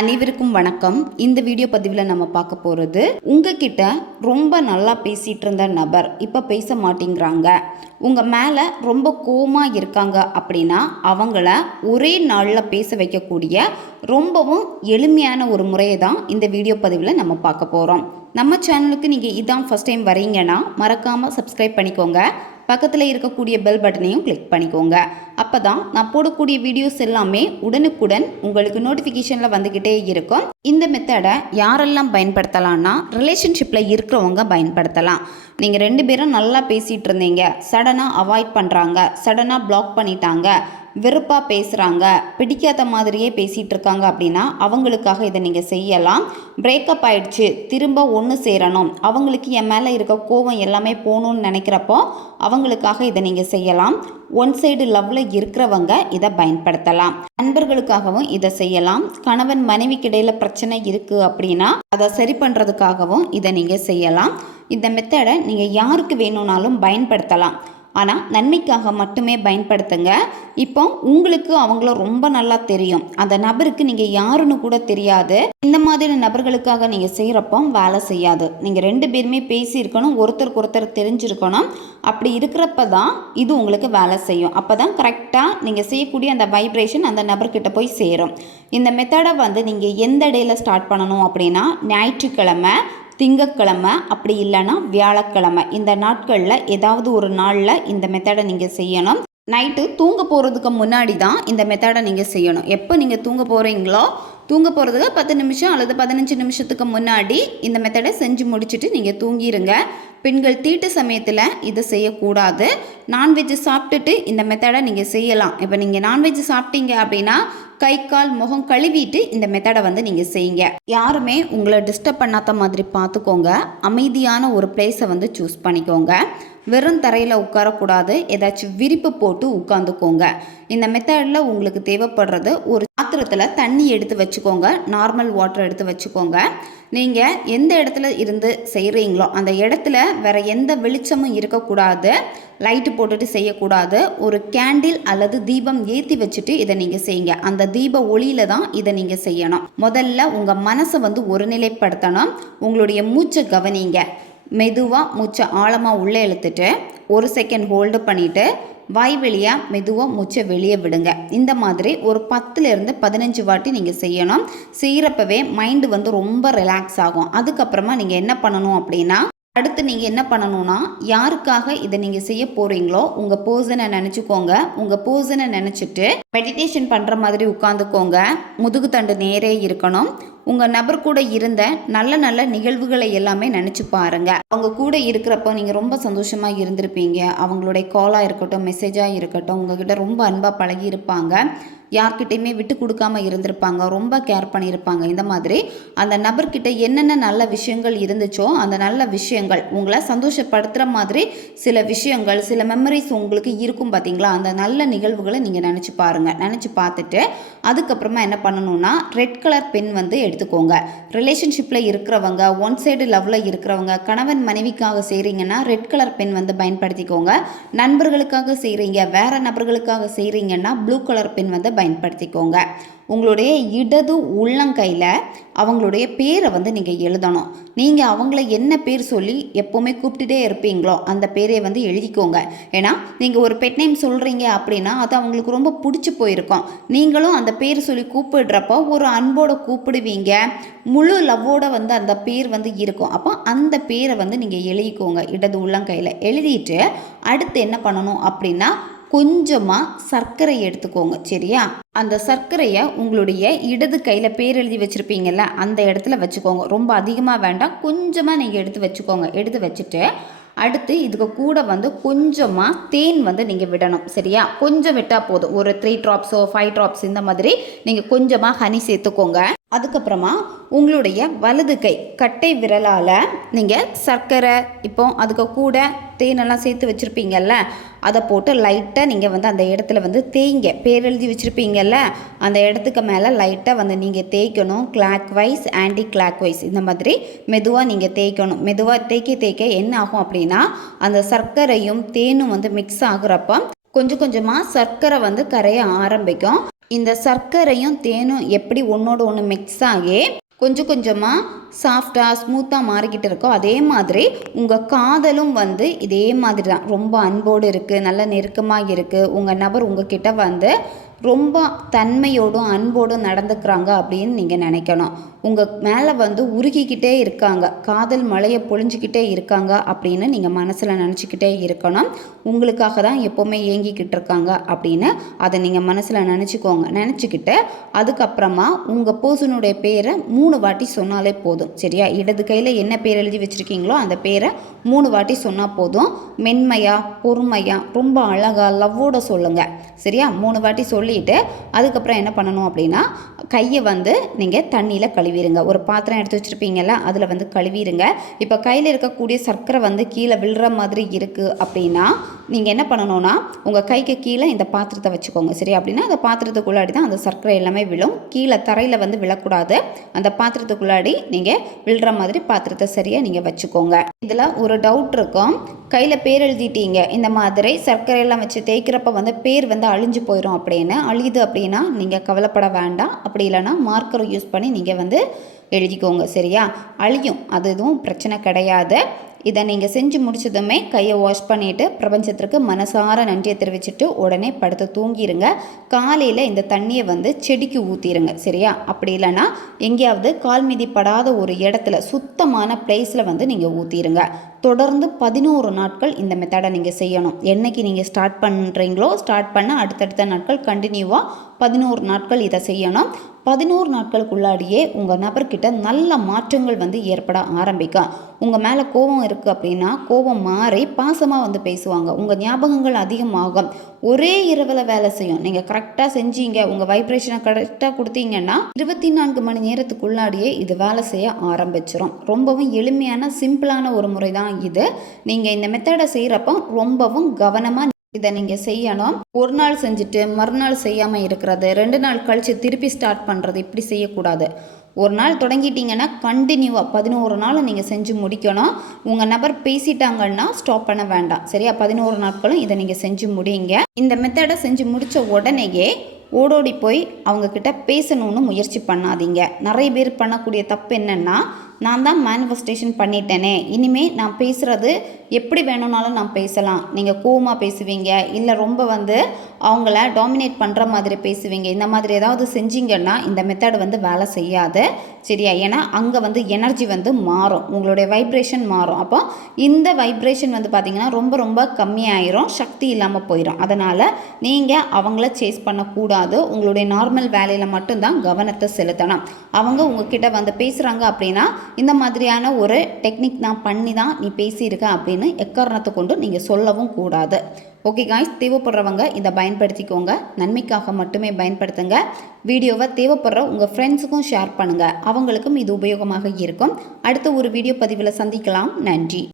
அனைவருக்கும் வணக்கம். இந்த வீடியோ பதிவில் நம்ம பார்க்க போகிறது, உங்ககிட்ட ரொம்ப நல்லா பேசிகிட்டு இருந்த நபர் இப்போ பேச மாட்டேங்கிறாங்க, உங்கள் மேலே ரொம்ப கோவமாக இருக்காங்க அப்படின்னா அவங்கள ஒரே நாளில் பேச வைக்கக்கூடிய ரொம்பவும் எளிமையான ஒரு முறையை தான் இந்த வீடியோ பதிவில் நம்ம பார்க்க போகிறோம். நம்ம சேனலுக்கு நீங்கள் இதான் ஃபஸ்ட் டைம் வரீங்கன்னா மறக்காமல் சப்ஸ்கிரைப் பண்ணிக்கோங்க. பக்கத்தில் இருக்கக்கூடிய பெல் பட்டனையும் கிளிக் பண்ணிக்கோங்க. அப்போ தான் நான் போடக்கூடிய வீடியோஸ் எல்லாமே உடனுக்குடன் உங்களுக்கு நோட்டிஃபிகேஷனில் வந்துக்கிட்டே இருக்கும். இந்த மெத்தடை யாரெல்லாம் பயன்படுத்தலாம்னா, ரிலேஷன்ஷிப்பில் இருக்கிறவங்க பயன்படுத்தலாம். நீங்கள் 2 பேரும் நல்லா பேசிகிட்டு இருந்தீங்க, சடனாக அவாய்ட் பண்ணுறாங்க, சடனாக பிளாக் பண்ணிட்டாங்க, வெறுப்பாக பேசுகிறாங்க, பிடிக்காத மாதிரியே பேசிகிட்டு இருக்காங்க அப்படின்னா அவங்களுக்காக இதை நீங்கள் செய்யலாம். பிரேக்கப் ஆயிடுச்சு, திரும்ப ஒன்று சேரணும், அவங்களுக்கு என் மேலே இருக்க கோவம் எல்லாமே போகணும்னு நினைக்கிறப்போ அவங்களுக்காக இதை நீங்கள் செய்யலாம். ஒன் சைடு லவ்வில் இருக்கிறவங்க இதை பயன்படுத்தலாம். நண்பர்களுக்காகவும் இதை செய்யலாம். கணவன் மனைவிக்கு இடையில பிரச்சனை இருக்குது அப்படின்னா அதை சரி பண்ணுறதுக்காகவும் இதை நீங்கள் செய்யலாம். இந்த மெத்தடை நீங்கள் யாருக்கு வேணும்னாலும் பயன்படுத்தலாம். ஆனால் நன்மைக்காக மட்டுமே பயன்படுத்துங்க. இப்போ உங்களுக்கு அவங்கள ரொம்ப நல்லா தெரியும், அந்த நபருக்கு நீங்கள் யாருன்னு கூட தெரியாது. இந்த மாதிரி நபர்களுக்காக நீங்கள் செய்கிறப்போ வேலை செய்யாது. நீங்கள் 2 பேருமே பேசியிருக்கணும், ஒருத்தருக்கு ஒருத்தர் தெரிஞ்சிருக்கணும். அப்படி இருக்கிறப்ப தான் இது உங்களுக்கு வேலை செய்யும். அப்போ தான் கரெக்டாக நீங்கள் செய்யக்கூடிய அந்த வைப்ரேஷன் அந்த நபர்கிட்ட போய் சேரும். இந்த மெத்தடை நீங்கள் எந்த இடையில ஸ்டார்ட் பண்ணணும் அப்படின்னா, ஞாயிற்றுக்கிழமை, திங்கட்கிழமை, அப்படி இல்லைன்னா வியாழக்கிழமை, இந்த நாட்களில் ஏதாவது ஒரு நாளில் இந்த மெத்தடை நீங்கள் செய்யணும். நைட்டு தூங்க போகிறதுக்கு முன்னாடி தான் இந்த மெத்தடை நீங்கள் செய்யணும். எப்போ நீங்கள் தூங்க போகிறீங்களோ, தூங்க போகிறதுக்கு 10 நிமிஷம் அல்லது 15 நிமிஷத்துக்கு முன்னாடி இந்த மெத்தடை செஞ்சு முடிச்சுட்டு நீங்கள் தூங்கிடுங்க. பெண்கள் தீட்டு சமயத்தில் இதை செய்யக்கூடாது. நான்வெஜ் சாப்பிட்டுட்டு இந்த மெத்தடை நீங்கள் செய்யலாம். இப்போ நீங்கள் நான்வெஜ் சாப்பிட்டீங்க அப்படின்னா கை கால் முகம் கழுவிட்டு இந்த மெத்தடை நீங்கள் செய்யுங்க. யாருமே உங்களை டிஸ்டர்ப் பண்ணாத மாதிரி பார்த்துக்கோங்க. அமைதியான ஒரு பிளேஸை சூஸ் பண்ணிக்கோங்க. வெறும் தரையில் உட்காரக்கூடாது, ஏதாச்சும் விரிப்பு போட்டு உட்காந்துக்கோங்க. இந்த மெத்தடில் உங்களுக்கு தேவைப்படுறது, ஒரு பாத்திரத்தில் தண்ணி எடுத்து வச்சுக்கோங்க, நார்மல் வாட்டர் எடுத்து வச்சுக்கோங்க. நீங்கள் எந்த இடத்துல இருந்து செய்கிறீங்களோ அந்த இடத்துல வேறு எந்த வெளிச்சமும் இருக்கக்கூடாது, லைட்டு போட்டுட்டு செய்யக்கூடாது. ஒரு கேண்டில் அல்லது தீபம் ஏற்றி வச்சுட்டு இதை நீங்கள் செய்யுங்க. அந்த தீப ஒளியில் தான் இதை நீங்கள் செய்யணும். முதல்ல உங்கள் மனசை ஒருநிலைப்படுத்தணும். உங்களுடைய மூச்சை கவனிங்க. மெதுவாக மூச்சை ஆழமாக உள்ளே இழுத்துட்டு 1 செகண்ட் ஹோல்டு பண்ணிவிட்டு வாய் வழியாக மெதுவாக மூச்சை வெளியே விடுங்க. இந்த மாதிரி ஒரு 10லேருந்து 15 வாட்டி நீங்கள் செய்யணும். செய்கிறப்பவே மைண்டு ரொம்ப ரிலாக்ஸ் ஆகும். அதுக்கப்புறமா நீங்கள் என்ன பண்ணணும் அப்படின்னா, அடுத்து நீங்கள் என்ன பண்ணணும்னா, யாருக்காக இதை நீங்கள் செய்ய போகிறீங்களோ உங்கள் பர்சனை நினச்சிக்கோங்க. உங்கள் பர்சனை நினச்சிட்டு மெடிடேஷன் பண்ணுற மாதிரி உட்காந்துக்கோங்க. முதுகு தண்டு நேரே இருக்கணும். உங்கள் நபர் கூட இருந்த நல்ல நல்ல நிகழ்வுகளை எல்லாமே நினச்சி பாருங்கள். அவங்க கூட இருக்கிறப்போ நீங்கள் ரொம்ப சந்தோஷமாக இருந்திருப்பீங்க. அவங்களுடைய காலாக இருக்கட்டும், மெசேஜாக இருக்கட்டும், உங்ககிட்ட ரொம்ப அன்பாக பழகி இருப்பாங்க. யார்கிட்டையுமே விட்டு கொடுக்காமல் இருந்திருப்பாங்க, ரொம்ப கேர் பண்ணியிருப்பாங்க. இந்த மாதிரி அந்த நபர்கிட்ட என்னென்ன நல்ல விஷயங்கள் இருந்துச்சோ அந்த நல்ல விஷயங்கள், உங்களை சந்தோஷப்படுத்துகிற மாதிரி சில விஷயங்கள், சில மெமரிஸ் உங்களுக்கு இருக்கும் பார்த்தீங்களா, அந்த நல்ல நிகழ்வுகளை நீங்கள் நினச்சி பாருங்கள். நினச்சி பார்த்துட்டு அதுக்கப்புறமா என்ன பண்ணணும்னா, ரெட் கலர் பென் எடுத்துக்கோங்க. ரிலேஷன்ஷிப்பில் இருக்கிறவங்க, ஒன் சைடு லவ்வில் இருக்கிறவங்க, கணவன் மனைவிக்காக செய்கிறீங்கன்னா ரெட் கலர் பென் பயன்படுத்திக்கோங்க. நண்பர்களுக்காக செய்கிறீங்க, வேறு நபர்களுக்காக செய்கிறீங்கன்னா ப்ளூ கலர் பென் பயன்படுத்திக்கோங்க. உங்களுடைய இடது உள்ளங்கையில் அவங்களுடைய பேரை நீங்கள் எழுதணும். நீங்கள் அவங்கள என்ன பேர் சொல்லி எப்போவுமே கூப்பிட்டுட்டே இருப்பீங்களோ அந்த பேரை எழுதிக்கோங்க. ஏன்னா நீங்கள் ஒரு பெட் நேம் சொல்கிறீங்க அப்படின்னா அது அவங்களுக்கு ரொம்ப பிடிச்சி போயிருக்கும். நீங்களும் அந்த பேர் சொல்லி கூப்பிடுறப்போ ஒரு அன்போடு கூப்பிடுவீங்க, முழு லவ்வோட அந்த பேர் இருக்கும். அப்போ அந்த பேரை நீங்கள் எழுதிக்கோங்க இடது உள்ளங்கையில். எழுதிட்டு அடுத்து என்ன பண்ணணும் அப்படின்னா, கொஞ்சமாக சர்க்கரை எடுத்துக்கோங்க. சரியா? அந்த சர்க்கரையை உங்களுடைய இடது கையில் பேர் எழுதி வச்சுருப்பீங்கள்ல அந்த இடத்துல வச்சுக்கோங்க. ரொம்ப அதிகமாக வேண்டாம், கொஞ்சமாக நீங்கள் எடுத்து வச்சுக்கோங்க. எடுத்து வச்சுட்டு அடுத்து இதுக்கு கூட கொஞ்சமாக தேன் நீங்கள் விடணும். சரியா? கொஞ்சம் விட்டால் போதும். ஒரு 3 ட்ராப்ஸோ 5 ட்ராப்ஸ் இந்த மாதிரி நீங்கள் கொஞ்சமாக ஹனி சேர்த்துக்கோங்க. அதுக்கப்புறமா உங்களுடைய வலது கை கட்டை விரலால் நீங்கள் சர்க்கரை, இப்போ அதுக்கு கூட தேனெல்லாம் சேர்த்து வச்சுருப்பீங்கல்ல அதை போட்டு லைட்டாக நீங்கள் அந்த இடத்துல தேய்ங்க. பேர் எழுதி வச்சுருப்பீங்கல்ல அந்த இடத்துக்கு மேலே லைட்டாக நீங்கள் தேய்க்கணும். Clockwise, anticlockwise, இந்த மாதிரி மெதுவாக நீங்கள் தேய்க்கணும். மெதுவாக தேய்க்க என்ன ஆகும் அப்படின்னா, அந்த சர்க்கரையும் தேனும் மிக்ஸ் ஆகுறப்போ கொஞ்சம் கொஞ்சமாக சர்க்கரை கரைய ஆரம்பிக்கும். இந்த சர்க்கரையும் தேனும் எப்படி ஒன்றோட ஒன்று மிக்ஸ் ஆகி கொஞ்சம் கொஞ்சமாக சாஃப்டாக ஸ்மூத்தாக மாறிக்கிட்டு இருக்கோ, அதே மாதிரி உங்கள் காதலும் வந்து இதே மாதிரி தான் ரொம்ப அன்போடு இருக்குது, நல்ல நெருக்கமாக இருக்குது. உங்கள் நபர் உங்ககிட்ட வந்து ரொம்ப தன்மையோடும் அன்போடும் நடந்துக்கிறாங்க அப்படின்னு நீங்கள் நினைக்கணும். உங்கள் மேலே வந்து உருகிக்கிட்டே இருக்காங்க, காதல் மழையை பொழிஞ்சிக்கிட்டே இருக்காங்க அப்படின்னு நீங்கள் மனசில் நினச்சிக்கிட்டே இருக்கணும். உங்களுக்காக தான் எப்போவுமே ஏங்கிக்கிட்டு இருக்காங்க அப்படின்னு அதை நீங்கள் மனசில் நினச்சிக்கோங்க. நினச்சிக்கிட்டு அதுக்கப்புறமா உங்கள் பர்சனுடைய பேரை 3 வாட்டி சொன்னாலே போதும். சரியா? இடது கையில் என்ன பேர் எழுதி வச்சுருக்கீங்களோ அந்த பேரை 3 வாட்டி சொன்னால் போதும். மென்மையாக, பொறுமையாக, ரொம்ப அழகாக, லவ்வோட சொல்லுங்கள். சரியா? 3 வாட்டி சொல்லிவிட்டு அதுக்கப்புறம் என்ன பண்ணணும் அப்படின்னா, கையை வந்து நீங்கள் தண்ணியில் கழுவிடுங்க. ஒரு பாத்திரம் எடுத்து வச்சுருப்பீங்கல்ல, அதில் வந்து கழுவிடுங்க. இப்போ கையில் இருக்கக்கூடிய சர்க்கரை வந்து கீழே விழுற மாதிரி இருக்குது அப்படின்னா நீங்கள் என்ன பண்ணணும்னா, உங்கள் கைக்கு கீழே இந்த பாத்திரத்தை வச்சுக்கோங்க. சரி? அப்படின்னா அந்த பாத்திரத்துக்குள்ளாடி தான் அந்த சர்க்கரை எல்லாமே விழும். கீழே தரையில் வந்து விழக்கூடாது. அந்த பாத்திரத்துக்குள்ளாடி நீங்கள் விழுற மாதிரி பாத்திரத்தை சரியாக நீங்கள் வச்சுக்கோங்க. இதில் ஒரு டவுட் இருக்கும். கையில் பேர் எழுதிட்டீங்க, இந்த மாதிரி சர்க்கரையெல்லாம் வச்சு தேய்க்கிறப்ப வந்து பேர் வந்து அழிஞ்சு போயிடும் அப்படின்னு. அழியுது அப்படின்னா நீங்கள் கவலைப்பட வேண்டாம். அப்படி இல்லைன்னா மார்க்கரை யூஸ் பண்ணி நீங்கள் வந்து எழுதிக்கோங்க. சரியா? அழியும், அது எதுவும் பிரச்சனை கிடையாது. இதை நீங்கள் செஞ்சு முடிச்சதுமே கையை வாஷ் பண்ணிவிட்டு பிரபஞ்சத்திற்கு மனசார நன்றியை தெரிவிச்சுட்டு உடனே படுத்து தூங்கிடுங்க. காலையில் இந்த தண்ணியை வந்து செடிக்கு ஊற்றிடுங்க. சரியா? அப்படி இல்லைன்னா எங்கேயாவது கால் மிதிப்படாத ஒரு இடத்துல சுத்தமான பிளேஸில் வந்து நீங்கள் ஊற்றிடுங்க. தொடர்ந்து 11 நாட்கள் இந்த மெத்தடை நீங்கள் செய்யணும். என்னைக்கு நீங்கள் ஸ்டார்ட் பண்ணுறீங்களோ ஸ்டார்ட் பண்ண அடுத்தடுத்த நாட்கள் கண்டினியூவாக 11 நாட்கள் இதை செய்யணும். 11 நாட்களுக்குள்ளாடியே உங்கள் நபர்கிட்ட நல்ல மாற்றங்கள் வந்து ஏற்பட ஆரம்பிக்கும். உங்கள் மேலே கோபம் இருக்குது அப்படின்னா கோபம் மாறி பாசமாக வந்து பேசுவாங்க. உங்கள் ஞாபகங்கள் அதிகமாகும். ஒரே இரவில் வேலை செய்யும். நீங்கள் கரெக்டாக செஞ்சீங்க, உங்கள் வைப்ரேஷனை கரெக்டாக கொடுத்தீங்கன்னா 24 மணி நேரத்துக்குள்ளாடியே இது வேலை செய்ய ஆரம்பிச்சிடும். ரொம்பவும் எளிமையான சிம்பிளான ஒரு முறை தான் இது. நீங்கள் இந்த மெத்தடை செய்கிறப்போ ரொம்பவும் கவனமாக இதை நீங்கள் செய்யணும். ஒரு நாள் செஞ்சுட்டு மறுநாள் செய்யாமல் இருக்கிறது, 2 நாள் கழித்து திருப்பி ஸ்டார்ட் பண்ணுறது, இப்படி செய்யக்கூடாது. ஒரு நாள் தொடங்கிட்டீங்கன்னா கண்டினியூவாக 11 நாள் நீங்கள் செஞ்சு முடிக்கணும். உங்கள் நபர் பேசிட்டாங்கன்னா ஸ்டாப் பண்ண வேண்டாம். சரியா? 11 நாட்களும் இதை நீங்கள் செஞ்சு முடியுங்க. இந்த மெத்தடை செஞ்சு முடித்த உடனேயே ஓடோடி போய் அவங்கக்கிட்ட பேசணும்னு முயற்சி பண்ணாதீங்க. நிறைய பேர் பண்ணக்கூடிய தப்பு என்னென்னா, நான் தான் மேனிஃபெஸ்டேஷன் பண்ணிட்டேனே, இனிமேல் நான் பேசுகிறது எப்படி வேணும்னாலும் நான் பேசலாம், நீங்கள் கோவமாக பேசுவீங்க, இல்லை ரொம்ப வந்து அவங்கள டாமினேட் பண்ணுற மாதிரி பேசுவீங்க, இந்த மாதிரி ஏதாவது செஞ்சீங்கன்னா இந்த மெத்தட் வந்து வேலை செய்யாது. சரியா? ஏன்னா அங்கே வந்து எனர்ஜி வந்து மாறும், உங்களுடைய வைப்ரேஷன் மாறும். அப்போ இந்த வைப்ரேஷன் வந்து பார்த்திங்கன்னா ரொம்ப ரொம்ப கம்மியாயிரும், சக்தி இல்லாமல் போயிடும். அதனால் நீங்கள் அவங்கள சேஸ் பண்ணக்கூடாது. உங்களுடைய நார்மல் வேலையில் மட்டும்தான் கவனத்தை செலுத்தணும். அவங்க உங்ககிட்ட வந்து பேசுகிறாங்க அப்படின்னா இந்த மாதிரியான ஒரு டெக்னிக் நான் பண்ணி தான் நீ பேசியிருக்க அப்படின்னு எக்காரணத்தை கொண்டு நீங்கள் சொல்லவும் கூடாது. ஓகே காய்ஸ், தேவைப்படுறவங்க இதை பயன்படுத்திக்கோங்க. நன்மைக்காக மட்டுமே பயன்படுத்துங்க. வீடியோவை தேவைப்படுற உங்கள் ஃப்ரெண்ட்ஸுக்கும் ஷேர் பண்ணுங்கள். அவங்களுக்கும் இது உபயோகமாக இருக்கும். அடுத்த ஒரு வீடியோ பதிவில் சந்திக்கலாம். நன்றி.